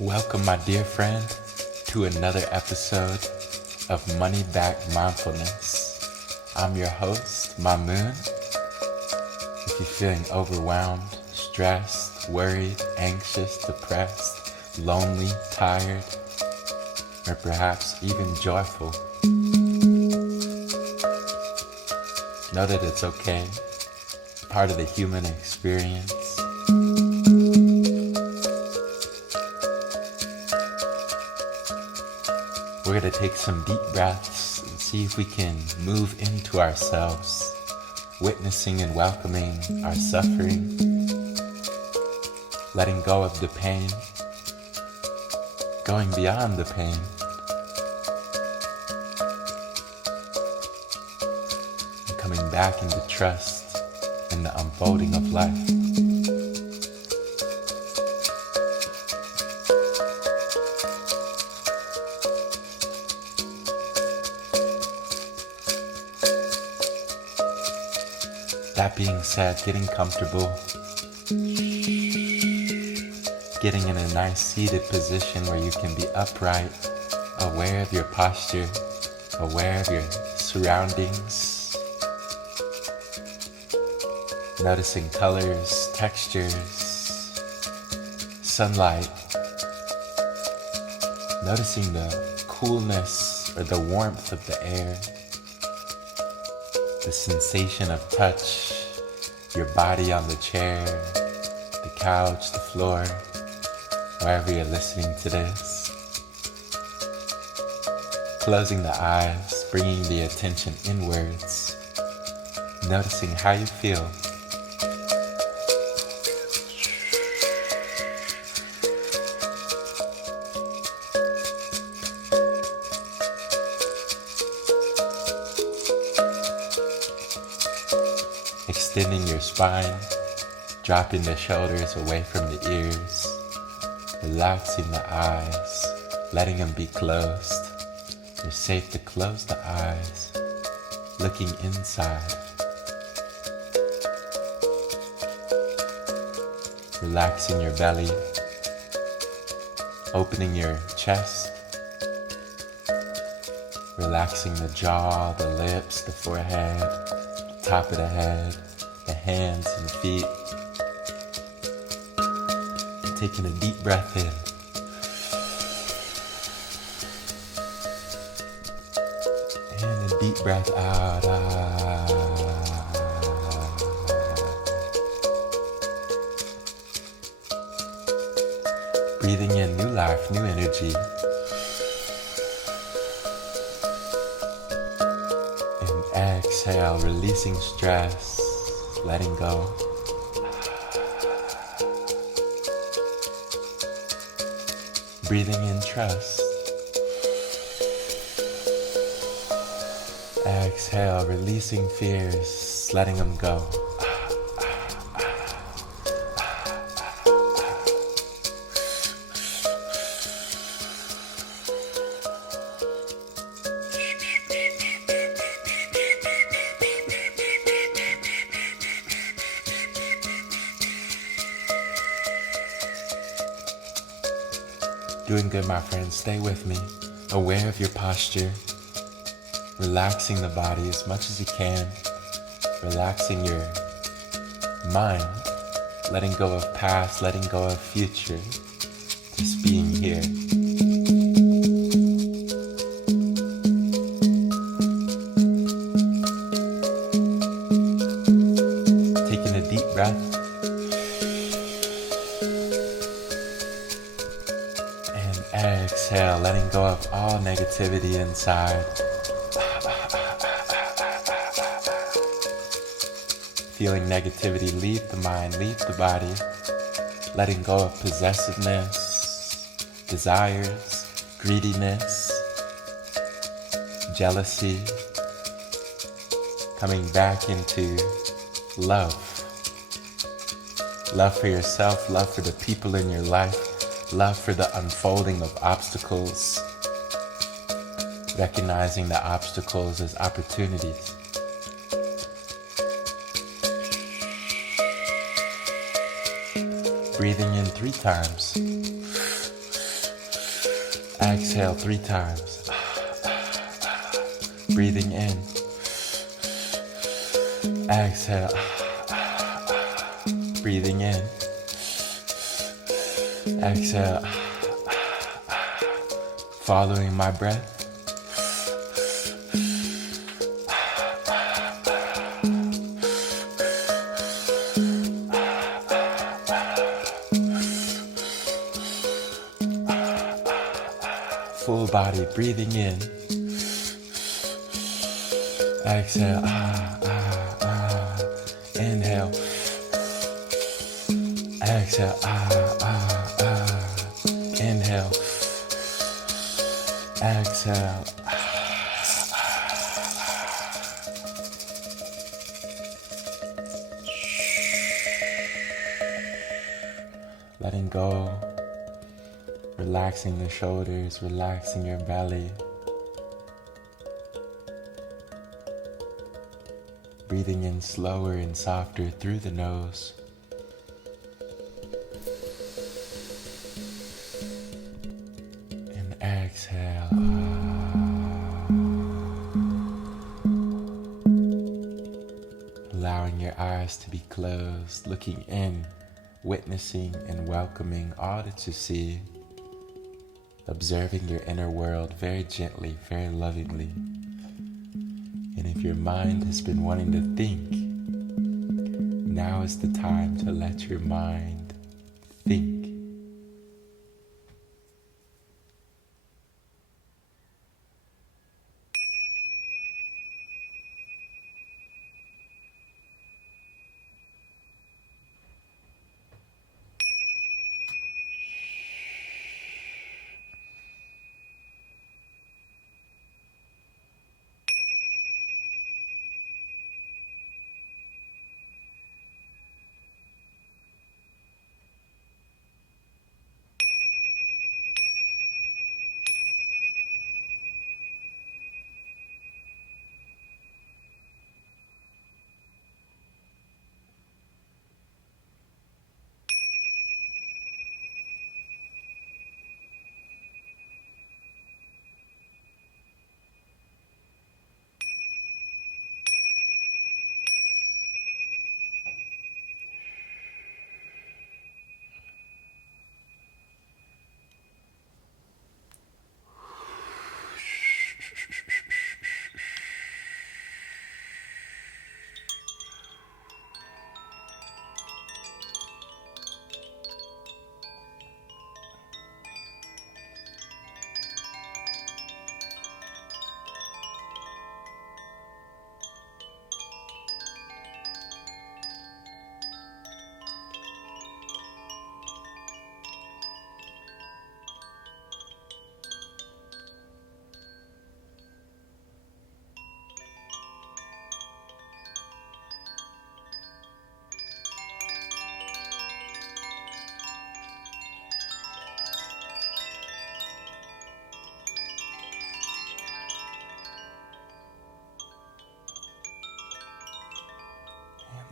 Welcome, my dear friend, to another episode of Money Back Mindfulness. I'm your host, Mamoon. If you're feeling overwhelmed, stressed, worried, anxious, depressed, lonely, tired, or perhaps even joyful, know that it's okay. Part of the human experience. We're going to take some deep breaths and see if we can move into ourselves, witnessing and welcoming our suffering, letting go of the pain, going beyond the pain, and coming back into trust in the unfolding of life. That being said, getting comfortable, getting in a nice seated position where you can be upright, aware of your posture, aware of your surroundings, noticing colors, textures, sunlight, noticing the coolness or the warmth of the air, the sensation of touch, your body on the chair, the couch, the floor, wherever you're listening to this. Closing the eyes, bringing the attention inwards, noticing how you feel. Extending your spine, dropping the shoulders away from the ears, relaxing the eyes, letting them be closed. You're safe to close the eyes, looking inside. Relaxing your belly, opening your chest, relaxing the jaw, the lips, the forehead, top of the head, the hands and feet. Taking a deep breath in. And a deep breath out. Breathing in new life, new energy. And exhale, releasing stress, letting go. Breathing in trust. Exhale, releasing fears, letting them go. Doing good, my friends. Stay with me. Aware of your posture. Relaxing the body as much as you can. Relaxing your mind. Letting go of past, letting go of future. Just being here. go of all negativity inside. Feeling negativity leave the mind, leave the body. Letting go of possessiveness, desires, greediness, jealousy. Coming back into love. Love for yourself, love for the people in your life, love for the unfolding of obstacles. Recognizing the obstacles as opportunities. Breathing in 3 times. Exhale 3 times. Breathing in. Exhale. Breathing in. Exhale. Following my breath. Full body breathing in. Exhale. Inhale. Exhale. Inhale. Exhale. Letting go. Relaxing the shoulders, relaxing your belly. Breathing in slower and softer through the nose. And exhale. Allowing your eyes to be closed, looking in, witnessing and welcoming all that you see. Observing your inner world very gently, very lovingly. And if your mind has been wanting to think, now is the time to let your mind think.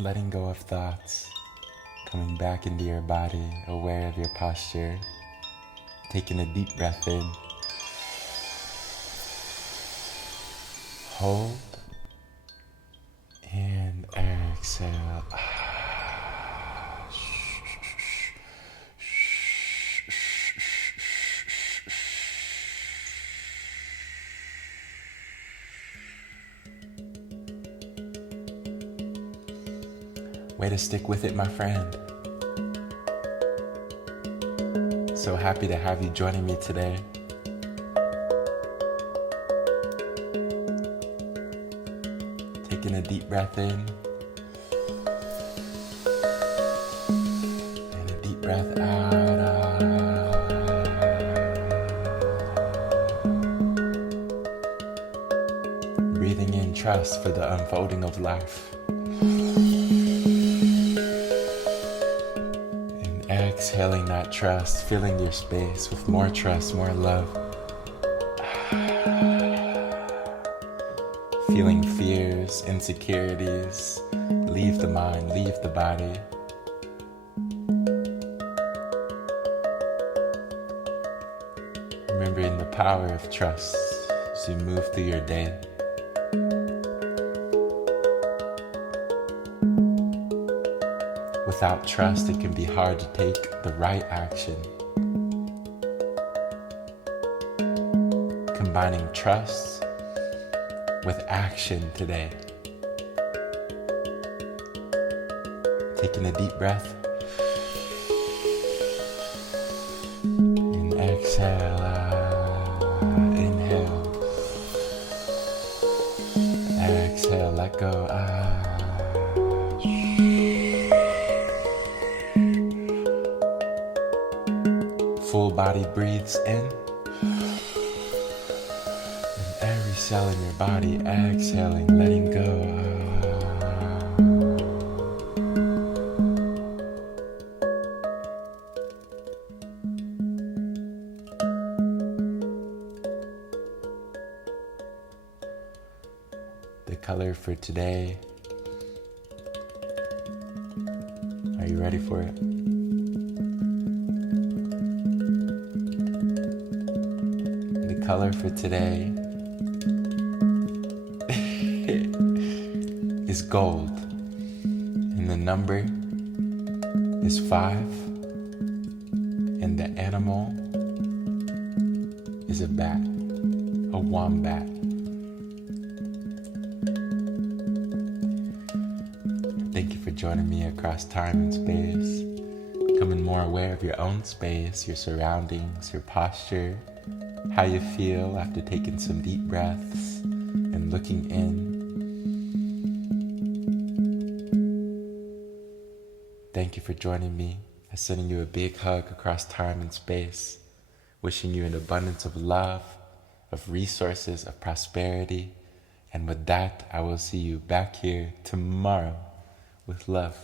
Letting go of thoughts, coming back into your body, aware of your posture, taking a deep breath in, hold, and exhale. Way to stick with it, my friend. So happy to have you joining me today. Taking a deep breath in and a deep breath out. Breathing in trust for the unfolding of life. And exhaling that trust, filling your space with more trust, more love. Feeling fears, insecurities, leave the mind, leave the body. Remembering the power of trust as you move through your day. Without trust, it can be hard to take the right action. Combining trust with action today. Taking a deep breath. And exhale. Inhale. Exhale, let go. Full body breathes in. And every cell in your body exhaling, letting go. The color for today. Are you ready for it? The color for today is gold. And the number is 5. And the animal is a bat, a wombat. Thank you for joining me across time and space, becoming more aware of your own space, your surroundings, your posture, how you feel after taking some deep breaths and looking in. Thank you for joining me. I'm sending you a big hug across time and space, wishing you an abundance of love, of resources, of prosperity. And with that, I will see you back here tomorrow with love.